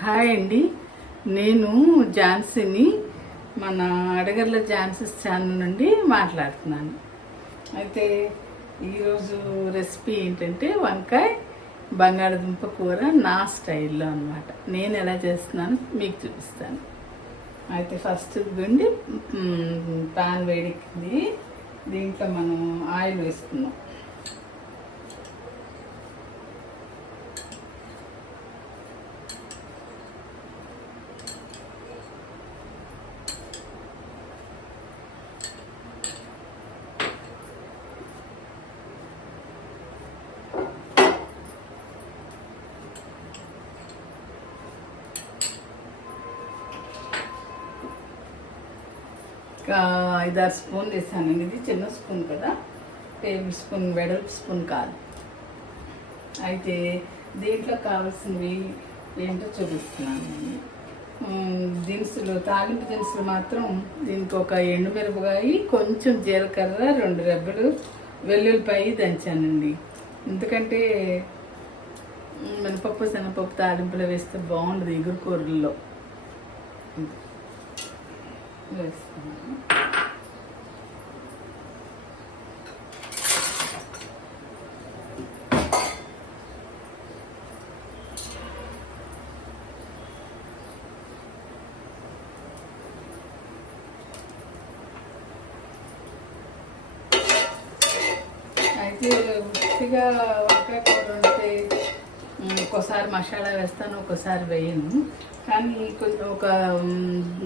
Hi అండి. నేను ఝాన్సీని, మన అడగర్ల ఝాన్సీస్ ఛానల్ నుండి మాట్లాడుతున్నాను. అయితే ఈరోజు రెసిపీ ఏంటంటే వంకాయ బంగాళదుంప కూర నా స్టైల్లో అనమాట. నేను ఎలా చేస్తున్నాను మీకు చూపిస్తాను. అయితే ఫస్ట్ గుండి పాన్ వేడెక్కింది. దీంట్లో మనం ఆయిల్ వేసుకుందాం. ఒక 5-6 స్పూన్లు వేసాను. ఇది చిన్న స్పూన్ కదా, టేబుల్ స్పూన్, వెడల్పు స్పూన్ కాదు. అయితే దీంట్లో కావాల్సినవి ఏంటో చూపిస్తున్నాను నేను. దినుసులు, తాలింపు దినుసులు మాత్రం దీనికి ఒక ఎండుమిరపకాయ, కొంచెం జీలకర్ర, 2 రెబ్బలు వెల్లుల్లిపాయ దంచానండి. ఎందుకంటే మినపప్పు, శనగపప్పు తాలింపులో వేస్తే బాగుంటుంది ఎగురు కూరల్లో. వేస్తున్నాను. అయితే ఉత్తిగా వంకాయ కూర ఉంటే ఒక్కోసారి మసాలా వేస్తాను, ఒక్కోసారి వేయను. కానీ కొంచెం ఒక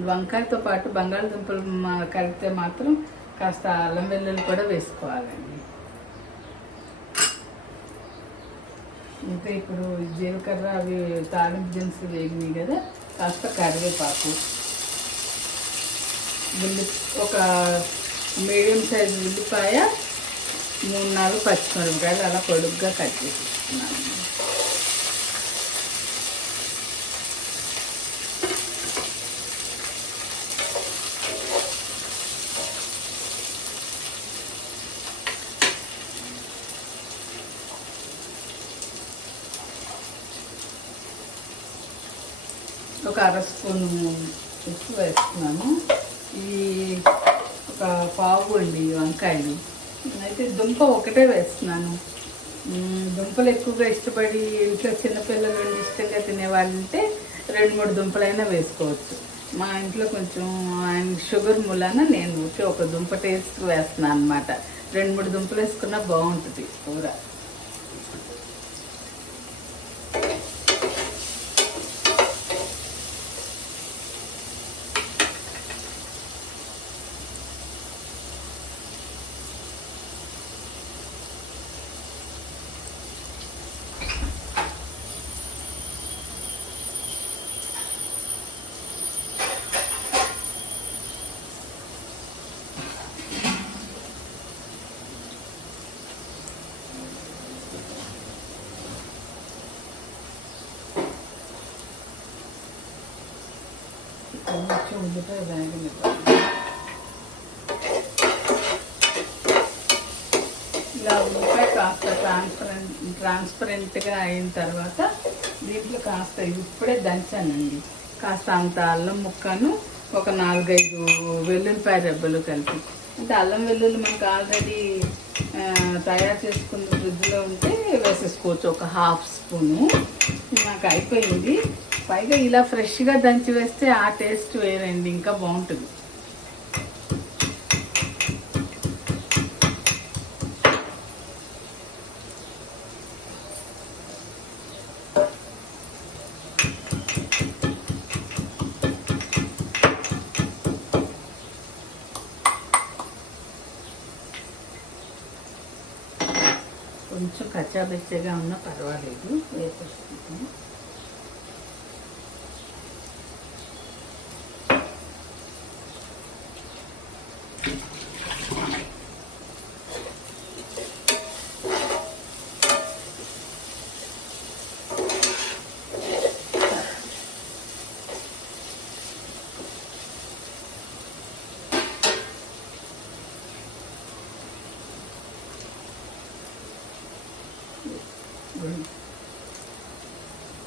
వంకాయతో పాటు బంగాళదుంపలు కలిపితే మాత్రం కాస్త అల్లం వెల్లుల్లి కూడా వేసుకోవాలండి. ఇంకా ఇప్పుడు జీలకర్ర అవి తాలింపు దినుసులు వేగినాయి కదా, కాస్త కరివేపాకు, ఒక మీడియం సైజు ఉల్లిపాయ, 3-4 పచ్చిమిరపకాయలు అలా పొడుగ్గా కట్ చేసిస్తున్నాను. ఒక 1/2 స్పూను ఉప్పు వేస్తున్నాను. ఈ ఒక పావు అండి వంకాయలు. అయితే దుంప ఒకటే వేస్తున్నాను. దుంపలు ఎక్కువగా ఇష్టపడి ఇంట్లో చిన్నపిల్లలు ఇష్టంగా తినేవాళ్ళంటే 2-3 దుంపలైనా వేసుకోవచ్చు. మా ఇంట్లో కొంచెం ఆయన షుగర్ మూలాన నేను ఒక దుంప టేస్ట్ వేస్తున్నాను అనమాట. 2-3 దుంపలు వేసుకున్నా బాగుంటుంది కూర. కొంచెం ఉల్లిపాయ వేగనివ్వాలి. ఇలా ఉల్లిపాయ కాస్త ట్రాన్స్పరెంట్గా అయిన తర్వాత దీంట్లో కాస్త ఇప్పుడే దంచానండి. కాస్త అంత అల్లం ముక్కను, ఒక 4-5 వెల్లుల్లిపాయ రెబ్బలు కలిపి. అంటే అల్లం వెల్లుల్లి మనకు ఆల్రెడీ తయారు చేసుకున్న ఫ్రిడ్జ్లో ఉంటే వేసేసుకోవచ్చు. ఒక 1/2 స్పూను నాకు అయిపోయింది. పైగా ఇలా ఫ్రెష్గా దంచి వేస్తే ఆ టేస్ట్ వేరండి, ఇంకా బాగుంటుంది. కొంచెం కచ్చాబెచ్చగా ఉన్నా పర్వాలేదు, వేసేసుకుంటాను.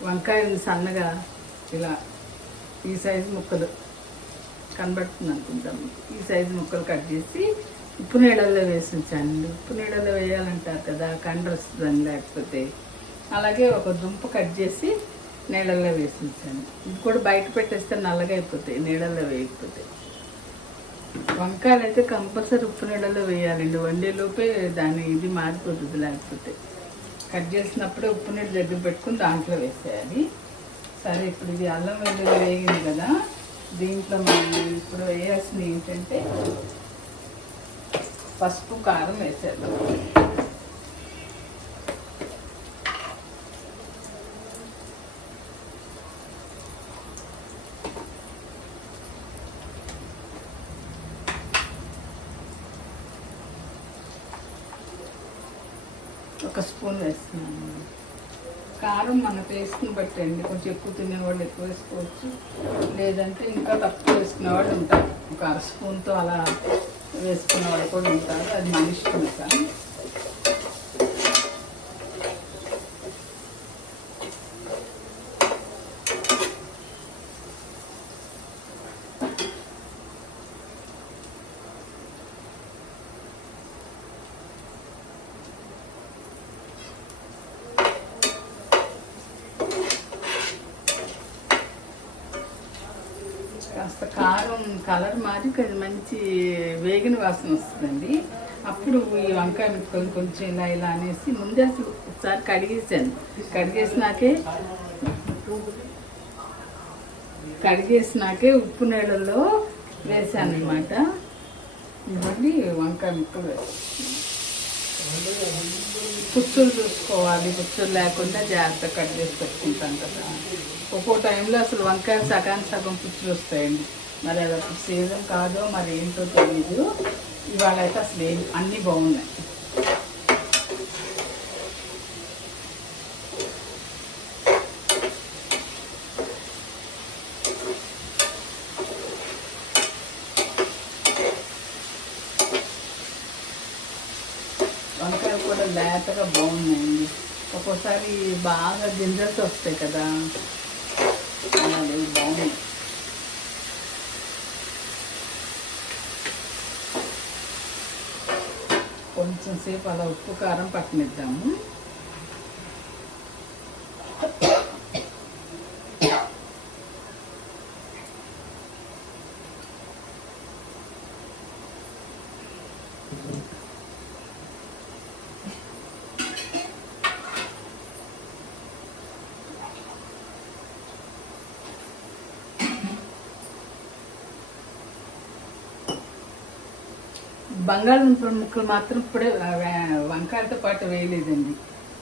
వంకాయలు సన్నగా ఇలా ఈ సైజు ముక్కలు కనబడుతుంది అనుకుంటాం. ఈ సైజు ముక్కలు కట్ చేసి ఉప్పు నీళ్ళల్లో వేసి ఉంచానండి. ఉప్పు నీళ్ళల్లో వేయాలంటారు కదా, కండ వస్తుందని. లేకపోతే అలాగే ఒక దుంప కట్ చేసి నీళ్ళల్లో వేసి ఉంచాను. ఇది కూడా బయట పెట్టేస్తే నల్లగా అయిపోతాయి నీళ్ళల్లో వేయకపోతే. వంకాయలు అయితే కంపల్సరీ ఉప్పు నీళ్ళలో వేయాలండి. వండేలోపే దాని ఇది మారిపోతుంది. లేకపోతే కట్ చేసినప్పుడే ఉప్పు నీళ్ళు దగ్గర పెట్టుకుని దాంట్లో వేసేయాలి. సరే, ఇప్పుడు ఇది అల్లం వెల్లుల్లి వేగింది కదా, దీంట్లో మనం ఇప్పుడు వేయాల్సింది ఏంటంటే పసుపు కారం వేసేద్దాం. ఒక స్పూన్ వేస్తున్నాను. కారం మన టేస్ట్ని బట్టి అండి. కొంచెం ఎక్కువ తినేవాళ్ళు ఎక్కువ వేసుకోవచ్చు, లేదంటే ఇంకా తక్కువ వేసుకునే వాళ్ళు ఉంటారు. ఒక అర స్పూన్తో అలా వేసుకునే వాళ్ళు కూడా ఉంటారు. అది మన ఇష్టం. కానీ కాస్త కారం కలర్ మారి కొంచెం మంచి వేగిన వాసన వస్తుందండి. అప్పుడు ఈ వంకాయ ముక్కలు కొంచెం ఇలా ఇలా అనేసి ముందే అసలు ఒకసారి కడిగేసాను. కడిగేసినాకే ఉప్పు నీళ్ళల్లో వేసాను అనమాట. ఇవన్నీ వంకాయ ముక్కలు వేస్తాను. పుచ్చులు చూసుకోవాలి, పుచ్చులు లేకుండా జాగ్రత్తగా కట్ చేసి పెట్టుకుంటాం కదా. ఒక్కో టైంలో అసలు వంకాయ సగం పుచ్చులు వస్తాయండి. మరి అది అప్పుడు సీజన్ కాదో మరి ఏంటో తెలీదు. ఇవాళ అయితే అసలు అన్నీ బాగున్నాయి. వంకాయలు కూడా లేతగా బాగున్నాయండి. ఒక్కోసారి బాగా గింజలతో వస్తాయి కదా, అలాగే బాగున్నాయి. కొంచెం సేపు అలా ఉప్పు కారం పట్టనిద్దాము. బంగాళదుంప ముక్కలు మాత్రం ఇప్పుడే వంకాయలతో పాటు వేయలేదండి.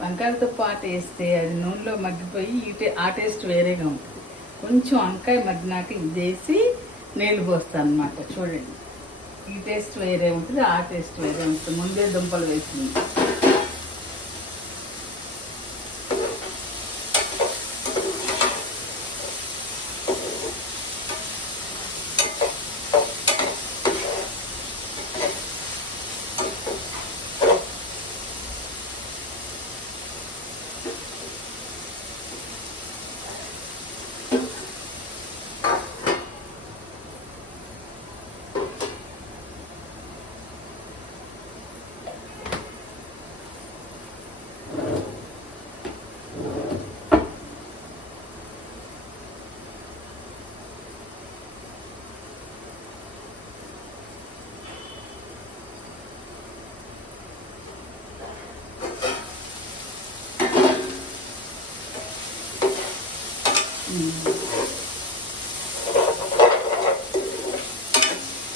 వంకాయలతో పాటు వేస్తే అది నూనెలో మగ్గిపోయి ఆ టేస్ట్ వేరేగా ఉంటుంది. కొంచెం వంకాయ మగ్గినాక ఇది వేసి నీళ్ళు పోస్తాను అనమాట. చూడండి, ఈ టేస్ట్ వేరే ఉంటుంది, ఆ టేస్ట్ వేరే ఉంటుంది. ముందే దుంపలు వేసింది.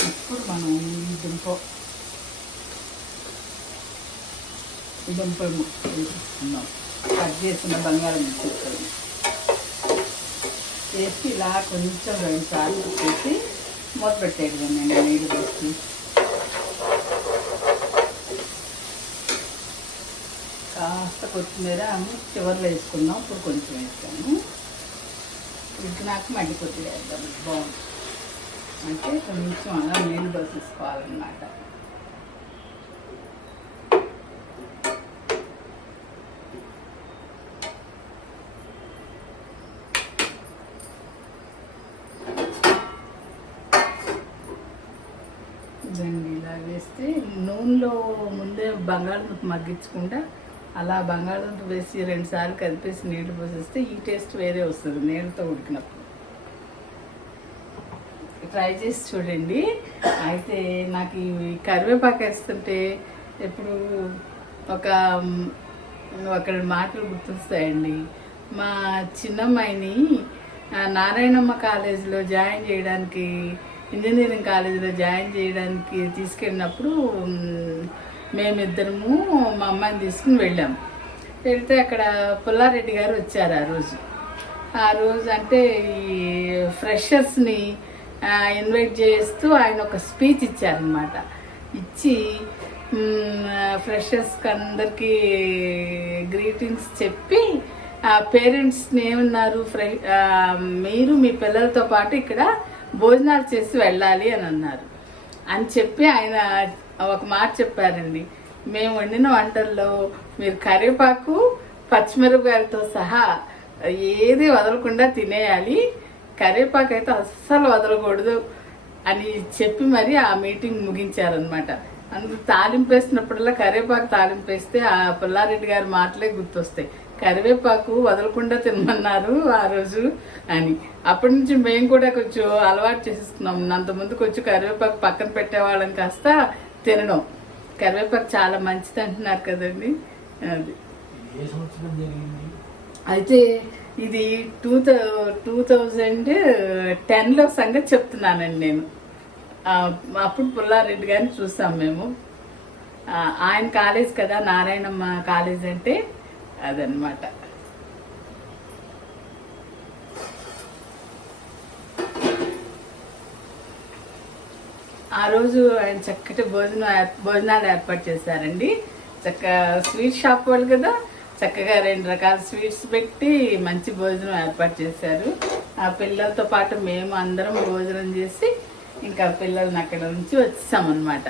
ఇప్పుడు మనం ఈ దుంప ముక్కలు వేసుకున్నాం. కట్ చేసిన బంగాళదుంప ముక్కలు వేసి ఇలా కొంచెం 2 సార్లు వేసి మూత పెట్టేది నేను నీళ్ళు వేసి. కాస్త కొత్తిమీర చివరిలో వేసుకున్నాం. ఇప్పుడు కొంచెం వేస్తాను. ఇది నాకు మళ్ళీ కొద్దిగా వేద్దాం. బాగుంది అంటే కొంచెం అలా నీళ్ళు పోసేసుకోవాలన్నమాట. వేస్తే నూనెలో ముందే బంగాళదుంప మగ్గించకుండా అలా బంగాళదుంప వేసి 2 సార్లు కలిపేసి నీళ్లు పోసేస్తే ఈ టేస్ట్ వేరే వస్తుంది నీళ్ళతో ఉడికినప్పుడు. ట్రై చేసి చూడండి. అయితే నాకు ఈ కరివేపాకు వేస్తుంటే ఎప్పుడు ఒక మాటలు గుర్తొస్తాయండి. మా చిన్నమ్మాయిని నారాయణమ్మ కాలేజీలో జాయిన్ చేయడానికి, ఇంజనీరింగ్ కాలేజీలో జాయిన్ చేయడానికి తీసుకెళ్ళినప్పుడు మేమిద్దరము మా అమ్మాయిని తీసుకుని వెళ్ళాము. వెళ్తే అక్కడ పుల్లారెడ్డి గారు వచ్చారు. ఆ రోజు అంటే ఈ ఫ్రెషర్స్ని ఇన్వైట్ చేస్తూ ఆయన ఒక స్పీచ్ ఇచ్చారనమాట. ఇచ్చి ఫ్రెషర్స్కి అందరికీ గ్రీటింగ్స్ చెప్పి పేరెంట్స్ని ఏమన్నారు, మీరు మీ పిల్లలతో పాటు ఇక్కడ భోజనాలు చేసి వెళ్ళాలి అని అన్నారు. అని చెప్పి ఆయన ఒక మాట చెప్పారండి, మేము వండిన వంటల్లో మీరు కరివేపాకు పచ్చిమిరపకాయలతో సహా ఏది వదలకుండా తినేయాలి, కరివేపాకు అయితే అస్సలు వదలకూడదు అని చెప్పి మరి ఆ మీటింగ్ ముగించారనమాట. అందుకు తాలింపు వేసినప్పుడల్లా కరివేపాకు తాలింపు వేస్తే ఆ పుల్లారెడ్డి గారి మాటలే గుర్తొస్తాయి. కరివేపాకు వదలకుండా తినమన్నారు ఆ రోజు అని. అప్పటి నుంచి మేము కూడా కొంచెం అలవాటు చేసేస్తున్నాం. అంతకుముందు కొంచెం కరివేపాకు పక్కన పెట్టేవాళ్ళం కాస్త తినడం. కరివేపాకు చాలా మంచిది అంటున్నారు కదండి. అది అయితే ఇది 2010లో సంగతి చెప్తున్నానండి నేను. అప్పుడు పుల్లారెడ్డి గారిని చూసాం మేము. ఆయన కాలేజ్ కదా, నారాయణమ్మ కాలేజ్ అంటే అదనమాట. ఆ రోజు ఆయన చక్కటి భోజనాలు ఏర్పాటు చేశారండి. స్వీట్ షాప్ వాళ్ళు కదా, చక్కగా 2 రకాల స్వీట్స్ పెట్టి మంచి భోజనం ఏర్పాటు చేశారు. ఆ పిల్లలతో పాటు మేము అందరం భోజనం చేసి ఇంకా పిల్లల్ని అక్కడ నుంచి వచ్చేసామన్నమాట.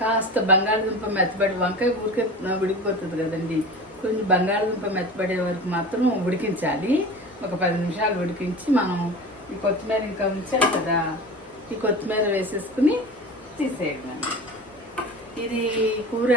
కాస్త బంగాళదుంప మెత్తబడి, వంకాయ ఊరికే ఉడికిపోతుంది కదండి, కొంచెం బంగాళదుంప మెత్తబడే వరకు మాత్రం ఉడికించాలి. ఒక 10 నిమిషాలు ఉడికించి మనం ఈ కొత్తిమీర ఇంకా ఉంచాలి కదా, ఈ కొత్తిమీర వేసేసుకుని తీసేయడం. ఇది కూర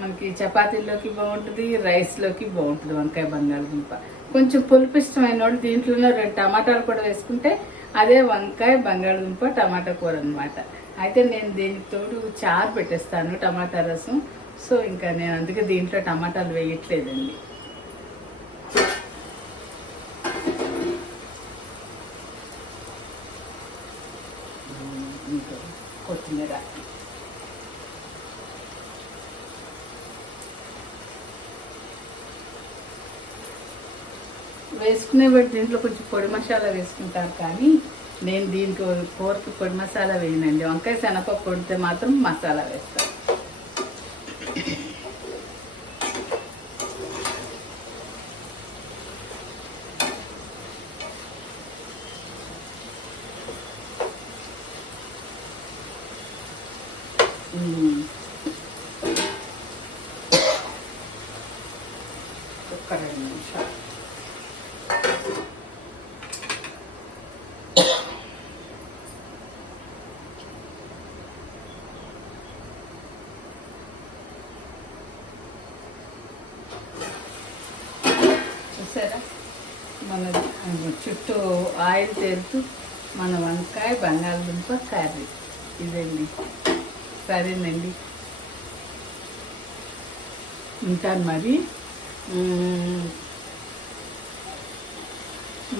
మనకి చపాతీల్లోకి బాగుంటుంది, రైస్లోకి బాగుంటుంది. వంకాయ బంగాళదుంప కొంచెం పులుపు ఇష్టమైన వాళ్ళు దీంట్లోనే 2 టమాటాలు కూడా వేసుకుంటే అదే వంకాయ బంగాళదుంప టమాటా కూర అనమాట. అయితే నేను దీనికి తోడు చారు పెట్టేస్తాను, టమాటా రసం. సో ఇంకా నేను అందుకే దీంట్లో టమాటాలు వేయట్లేదండి. కొత్తిమీర వేసుకునే బట్టి దీంట్లో కొంచెం పొడి మసాలా వేసుకుంటారు, కానీ నేను దీనికి కూరకి పొడి మసాలా వేయనండి. వంకాయ శనగపప్పు వండితే మాత్రం మసాలా వేస్తాను. ఒక్క 2 నిమిషాలు. చూసారా, మన చుట్టూ ఆయిల్ తేలుతూ మన వంకాయ బంగాళదుంప కర్రీ ఇదండి. సరేనండి, ఉంటాను మరి.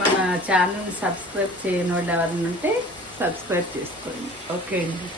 మన ఛానల్ని సబ్స్క్రైబ్ చేయని వాళ్ళు ఎవరైనా ఉంటే సబ్స్క్రైబ్ చేసుకోండి. ఓకే అండి.